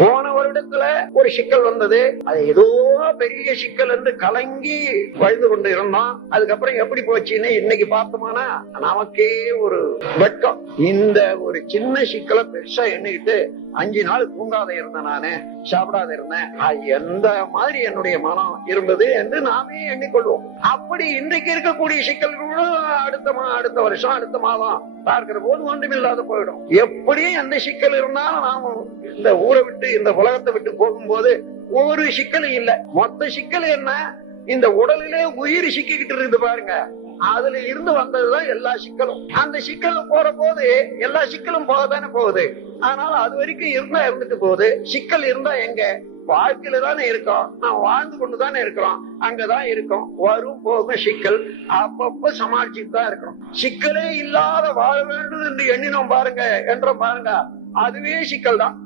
போன வருடத்துல ஒரு சிக்கல் வந்தது. அது ஏதோ பெரிய சிக்கல் என்று கலங்கி வாழ்ந்து கொண்டு இருந்தோம் அதுக்கப்புறம் எப்படி போச்சுன்னு இன்னைக்கு பார்த்தோம்னா நமக்கே ஒரு வெட்கம். இந்த ஒரு சின்ன சிக்கலை பெருசா எண்ணிக்கிட்டு அஞ்சு நாள் தூங்காத இருந்தேன் நானு சாப்பிடாத இருந்தேன். அது எந்த மாதிரி என்னுடைய மனம் இருந்தது என்று நாமே எண்ணிக்கொள்வோம். அப்படி இன்றைக்கு இருக்கக்கூடிய சிக்கல்களும் அடுத்த மா அடுத்த வருஷம் அடுத்த மாதம் பார்க்கிற போது ஒன்றுமில்லாத போயிடும். எப்படியும் எந்த சிக்கல் இருந்தாலும் நாம இந்த ஊரை விட்டு இந்த உலகத்தை விட்டு போகும்போது ஒரு சிக்கலும் இல்ல. மொத்த சிக்கல் என்ன? இந்த உடலிலே உயிர் சிக்கிக்கிட்டு இருக்குது பாருங்க. அதுல இருந்து வந்ததுதான் எல்லா சிக்கலும். அந்த சிக்கல் போற போது எல்லா சிக்கலும் போகத்தானே போகுது. அதனால அது வரைக்கும் இருந்தா இருந்துட்டு போகுது. சிக்கல் இருந்தா எங்க? வாழ்க்கையில தானே இருக்கோம். நான் வாழ்ந்து கொண்டு தானே இருக்கிறோம். அங்கதான் இருக்கும். வரும் போகும் சிக்கல் அப்பப்ப சமாளிச்சுட்டு தான் இருக்கணும். சிக்கலே இல்லாத வாழ வேண்டும் என்று எண்ணினோம் பாருங்க. என்ற பாருங்க. அதுவே சிக்கல் தான்